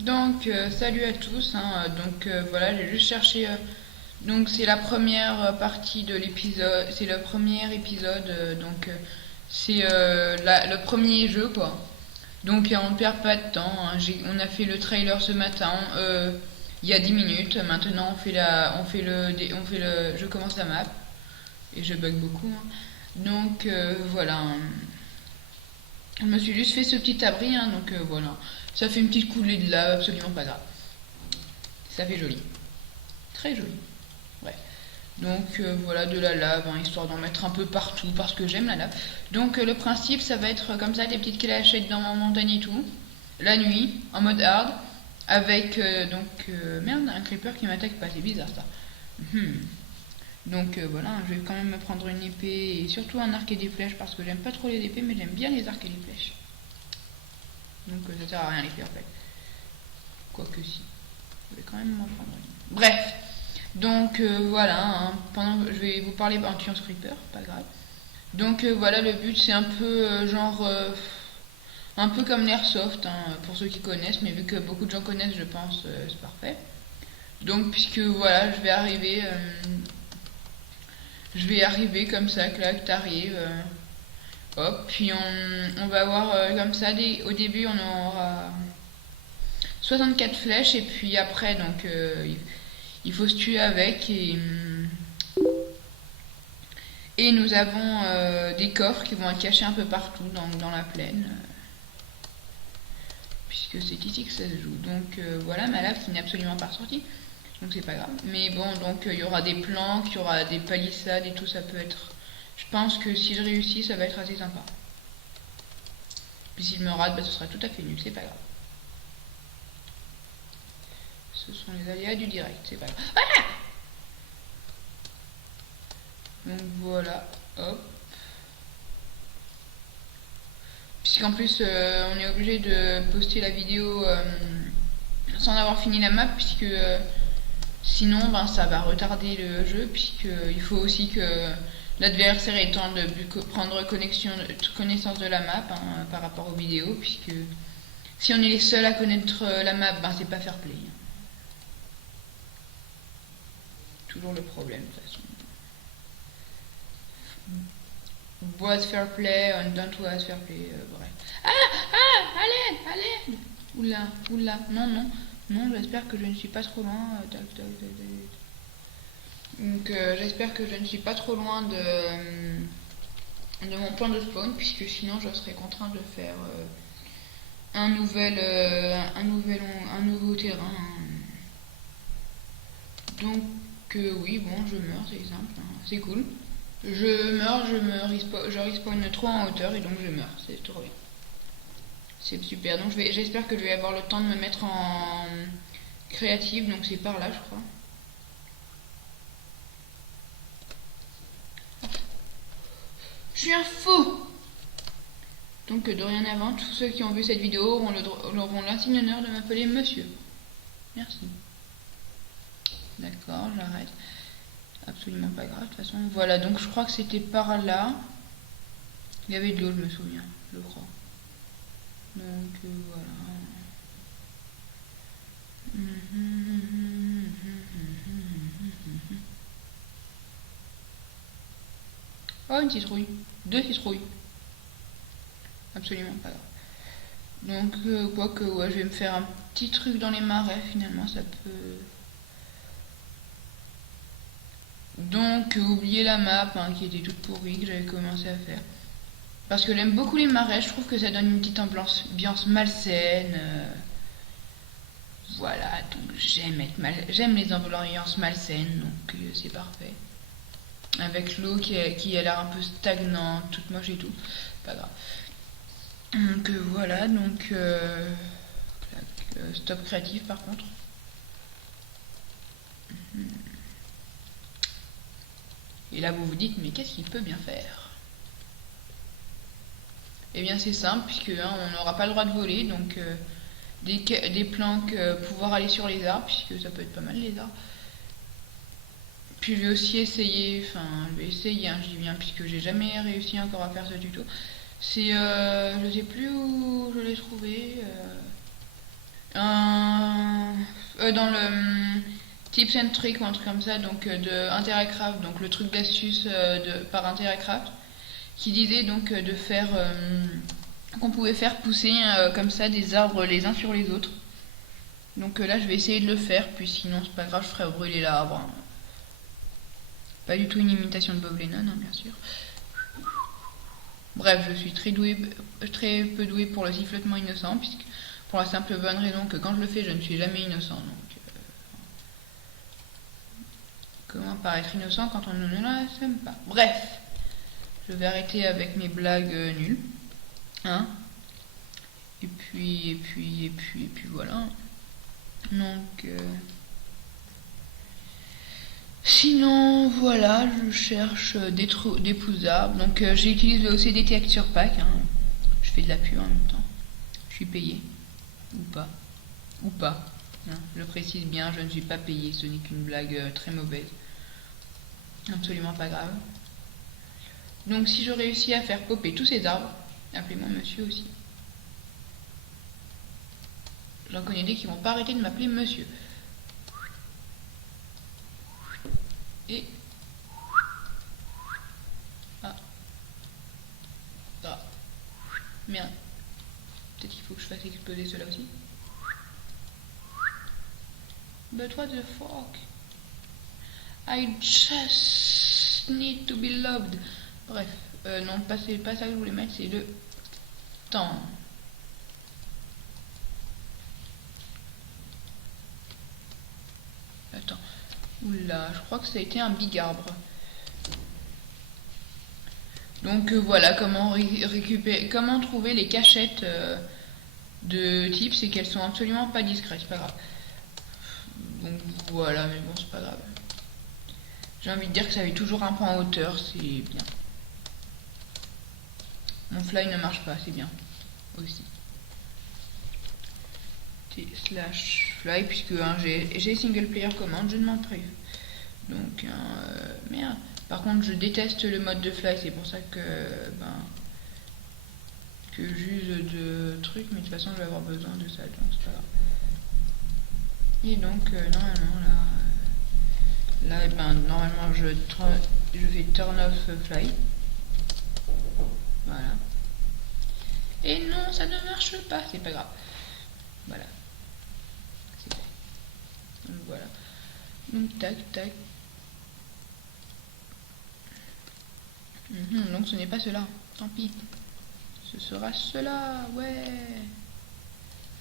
Donc, salut à tous, hein. Voilà, j'ai juste cherché. Donc, c'est la première partie de l'épisode. C'est le premier épisode. C'est le premier jeu, quoi. Donc, on ne perd pas de temps, hein. On a fait le trailer ce matin, il y a 10 minutes. Maintenant, on fait le. Je commence la map. Et je bug beaucoup, hein. Voilà, hein. Je me suis juste fait ce petit abri, hein, voilà. Ça fait une petite coulée de lave, absolument pas grave. Ça fait joli. Très joli. Ouais. Voilà, de la lave, hein, histoire d'en mettre un peu partout, parce que j'aime la lave. Le principe, ça va être comme ça, des petites cléachettes dans ma montagne et tout. La nuit, en mode hard. Avec, merde, un creeper qui m'attaque pas, c'est bizarre ça. Mhm. Voilà, je vais quand même me prendre une épée et surtout un arc et des flèches parce que j'aime pas trop les épées mais j'aime bien les arcs et les flèches. Ça sert à rien l'épée en fait. Quoique si. Je vais quand même m'en prendre une. Bref. Voilà, hein, je vais vous parler en tuant ce creeper, pas grave. Voilà, le but c'est un peu un peu comme l'airsoft, hein, pour ceux qui connaissent, mais vu que beaucoup de gens connaissent, je pense, c'est parfait. Puisque voilà, je vais arriver comme ça, clac, t'arrives. Hop, puis on va avoir comme ça, au début on aura 64 flèches et puis après il faut se tuer avec et nous avons des coffres qui vont être cachés un peu partout dans la plaine puisque c'est ici que ça se joue. Voilà ma lave qui n'est absolument pas ressortie, donc c'est pas grave. Mais bon, il y aura des planques, il y aura des palissades et tout, ça peut être. Je pense que si je réussis, ça va être assez sympa. Puis si je me rate, ce sera tout à fait nul, c'est pas grave. Ce sont les aléas du direct, c'est pas grave. Ah, voilà, hop. Puisqu'en plus, on est obligé de poster la vidéo sans avoir fini la map, puisque sinon, ça va retarder le jeu, puisqu'il faut aussi que l'adversaire ait le temps de prendre connaissance de la map, hein, par rapport aux vidéos, puisque si on est les seuls à connaître la map, c'est pas fair play. Toujours le problème, de toute façon. Was fair play, and don't was fair play, bref. À l'aide, à l'aide. Oula, non, j'espère que je ne suis pas trop loin. J'espère que je ne suis pas trop loin de mon point de spawn, puisque sinon je serais contraint de faire un nouveau terrain. Oui, bon, je meurs, c'est simple, hein, c'est cool. Je respawn trop en hauteur et donc je meurs, c'est trop bien. C'est super, j'espère que je vais avoir le temps de me mettre en créative, donc c'est par là je crois. Je suis un fou. Dorénavant, tous ceux qui ont vu cette vidéo auront l'insigne honneur de m'appeler monsieur. Merci. D'accord, j'arrête. Absolument pas grave, de toute façon. Voilà, donc je crois que c'était par là. Il y avait de l'eau, je me souviens, je crois. Voilà. Oh, une citrouille. 2 citrouilles. Absolument pas grave. Ouais, je vais me faire un petit truc dans les marais, finalement, ça peut... Oubliez la map, hein, qui était toute pourrie, que j'avais commencé à faire. Parce que j'aime beaucoup les marais, je trouve que ça donne une petite ambiance malsaine. Voilà, donc j'aime les ambiances malsaines, c'est parfait. Avec l'eau qui a l'air un peu stagnante, toute moche et tout, pas grave. Voilà, stop créatif par contre. Et là vous vous dites, mais qu'est-ce qu'il peut bien faire? Eh bien c'est simple, puisque on n'aura pas le droit de voler, des planques, pouvoir aller sur les arbres, puisque ça peut être pas mal les arbres. Puis je vais aussi essayer, hein, je dis bien, puisque j'ai jamais réussi encore à faire ce tuto. Je sais plus où je l'ai trouvé, un dans le Tips and Tricks ou un truc comme ça, donc de Interacraft, donc le truc d'astuce par Interacraft, qui disait donc de faire qu'on pouvait faire pousser comme ça des arbres les uns sur les autres. Donc là je vais essayer de le faire, puis sinon c'est pas grave, je ferai brûler l'arbre. Hein. Pas du tout une imitation de Bob Lennon, hein, bien sûr. Bref, je suis très peu douée pour le sifflotement innocent, puisque pour la simple bonne raison que quand je le fais, je ne suis jamais innocent. Donc, comment paraître innocent quand on ne l'aime pas? Bref, je vais arrêter avec mes blagues nulles. Hein? Et puis voilà. Donc, sinon, voilà, je cherche des pousses d'arbres. Donc, j'utilise le OCD Texture Pack. Hein. Je fais de la pub en même temps. Je suis payé. Ou pas. Ou pas. Hein. Je précise bien, je ne suis pas payé. Ce n'est qu'une blague très mauvaise. Absolument pas grave. Donc, si je réussis à faire popper tous ces arbres, appelez-moi monsieur aussi. J'en connais des qui vont pas arrêter de m'appeler monsieur. Et... Ah. Ah. Merde. Peut-être qu'il faut que je fasse exploser cela aussi. But what the fuck? I just need to be loved. Bref. Non, c'est pas ça que je voulais mettre, c'est le temps. Attends. Oula, je crois que ça a été un big arbre. Donc voilà comment récupérer, comment trouver les cachettes de type, c'est qu'elles sont absolument pas discrètes, c'est pas grave. Donc voilà, mais bon, c'est pas grave. J'ai envie de dire que ça avait toujours un point en hauteur, c'est bien. Mon fly ne marche pas, c'est bien aussi. T/fly, puisque hein, j'ai single player commande, je ne m'en prive. Donc, merde. Par contre, je déteste le mode de fly, c'est pour ça que j'use de trucs, mais de toute façon, je vais avoir besoin de ça, donc c'est pas grave. Et donc, normalement, là, normalement, je fais turn off fly. Voilà. Et non, ça ne marche pas, c'est pas grave. Voilà. C'est fait. Donc voilà. Donc tac, tac. Donc ce n'est pas cela, tant pis. Ce sera cela, ouais.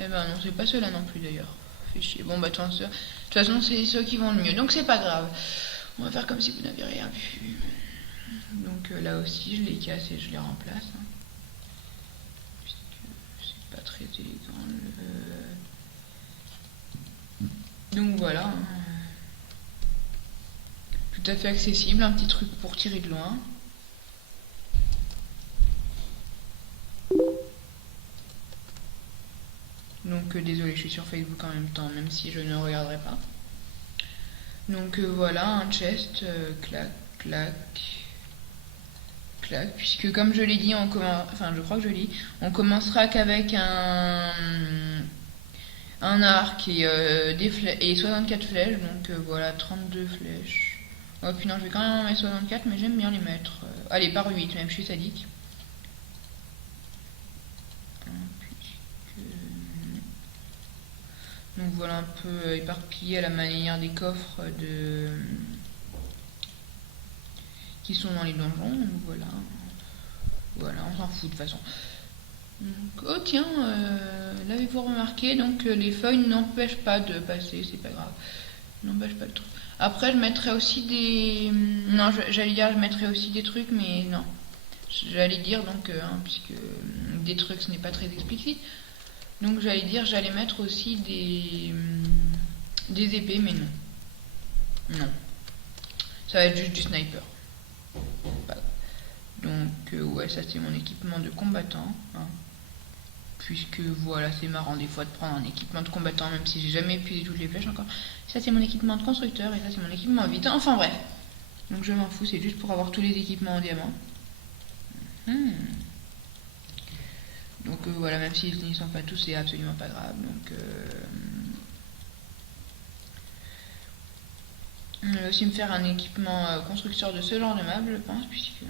Eh ben non, c'est pas cela non plus d'ailleurs. Fait chier. Bon bah de toute façon c'est ceux qui vont le mieux, donc c'est pas grave. On va faire comme si vous n'avez rien vu. Donc là aussi je les casse et je les remplace. Hein. Puisque c'est pas très élégant. Donc voilà. Hein. Tout à fait accessible, un petit truc pour tirer de loin. Donc désolé, je suis sur Facebook en même temps, même si je ne regarderai pas. Donc voilà, un chest, clac, clac, clac, puisque comme je l'ai dit, je crois que je l'ai dit, on commencera qu'avec un arc et, et 64 flèches, donc voilà, 32 flèches. Oh puis non, je vais quand même en mettre 64, mais j'aime bien les mettre. Allez, par 8 même, je suis sadique. Donc voilà un peu éparpillé à la manière des coffres qui sont dans les donjons. Donc voilà. Voilà, on s'en fout de toute façon. Donc, oh tiens, l'avez-vous remarqué? Donc les feuilles n'empêchent pas de passer, c'est pas grave. N'empêchent pas le truc. Après je mettrai aussi des... Non, j'allais dire je mettrai aussi des trucs, mais non. J'allais dire donc, puisque des trucs ce n'est pas très explicite. Donc j'allais dire, j'allais mettre aussi des épées, mais non. Non. Ça va être juste du sniper. Donc ouais, ça c'est mon équipement de combattant. Hein. Puisque voilà, c'est marrant des fois de prendre un équipement de combattant, même si j'ai jamais épuisé toutes les flèches encore. Ça c'est mon équipement de constructeur et ça c'est mon équipement vite. Enfin bref. Donc je m'en fous, c'est juste pour avoir tous les équipements en diamant. Donc voilà, même s'ils n'y sont pas tous, c'est absolument pas grave. Donc On va aussi me faire un équipement constructeur de ce genre de meubles, je pense, puisque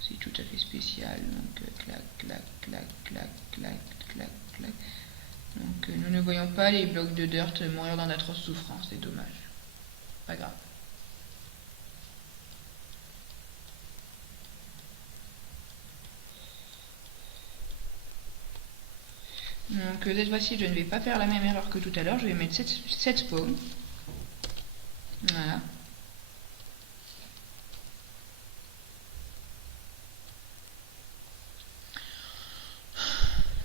c'est tout à fait spécial. Donc clac, clac, clac, clac, clac, clac, clac. Donc nous ne voyons pas les blocs de dirt mourir dans d'atroces souffrances, c'est dommage. Pas grave. Donc cette fois-ci je ne vais pas faire la même erreur que tout à l'heure, je vais mettre 7 spawns. Voilà.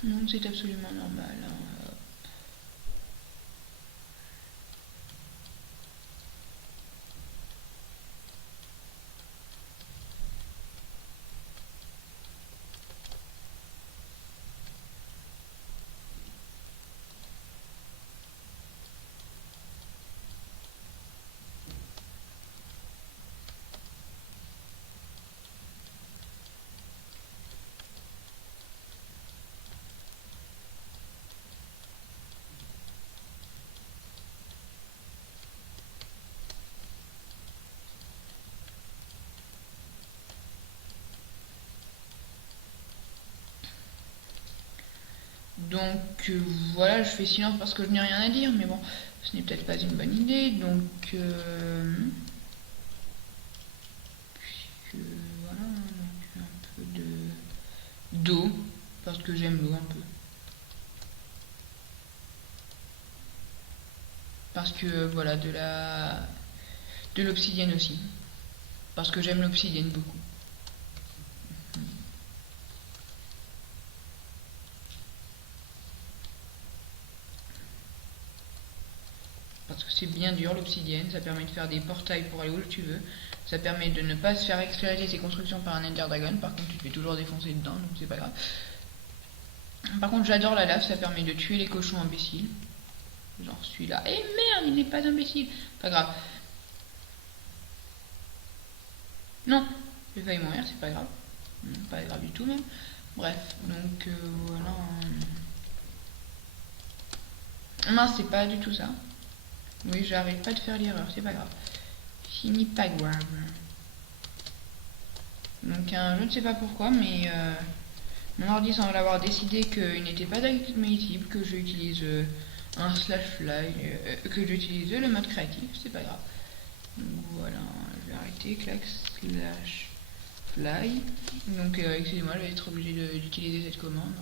Non, c'est absolument normal. Hein. Donc voilà, je fais silence parce que je n'ai rien à dire, mais bon, ce n'est peut-être pas une bonne idée. Donc voilà, donc un peu d'eau, parce que j'aime l'eau un peu. Parce que voilà, de l'obsidienne aussi. Parce que j'aime l'obsidienne beaucoup. Parce que c'est bien dur l'obsidienne, ça permet de faire des portails pour aller où tu veux. Ça permet de ne pas se faire exploiter ses constructions par un Ender Dragon. Par contre, tu te fais toujours défoncer dedans, donc c'est pas grave. Par contre, j'adore la lave, ça permet de tuer les cochons imbéciles. Genre celui-là. Eh merde, il n'est pas imbécile. Pas grave. Non, j'ai failli mourir, c'est pas grave. Pas grave du tout même. Bref, donc voilà. Mince, c'est pas du tout ça. Oui, j'arrive pas de faire l'erreur, c'est pas grave. Fini pas grave. Donc je ne sais pas pourquoi, mais mon ordi semble avoir décidé qu'il n'était pas admissible que j'utilise un slash fly, que j'utilise le mode créatif, c'est pas grave. Donc voilà, je vais arrêter, clac, slash fly. Donc excusez-moi, je vais être obligé d'utiliser cette commande.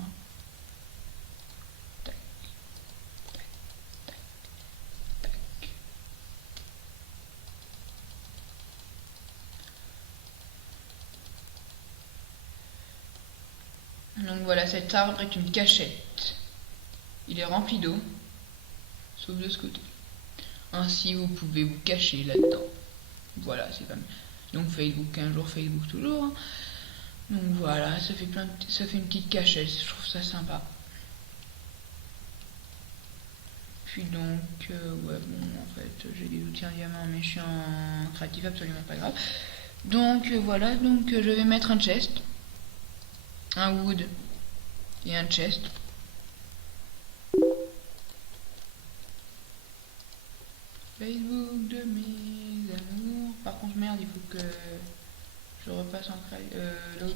Tac, tac, tac, tac. Donc voilà, cet arbre est une cachette. Il est rempli d'eau, sauf de ce côté. Ainsi, vous pouvez vous cacher là-dedans. Voilà, c'est pas mal. Donc Facebook un jour, Facebook toujours. Hein. Donc voilà, ça fait une petite cachette, je trouve ça sympa. Puis donc, ouais, bon, en fait, j'ai des outils en diamant, mais je suis en créatif, absolument pas grave. Donc voilà, donc je vais mettre un chest, un wood et un chest. Facebook de mes amours. Par contre, merde, il faut que je repasse en l'autre.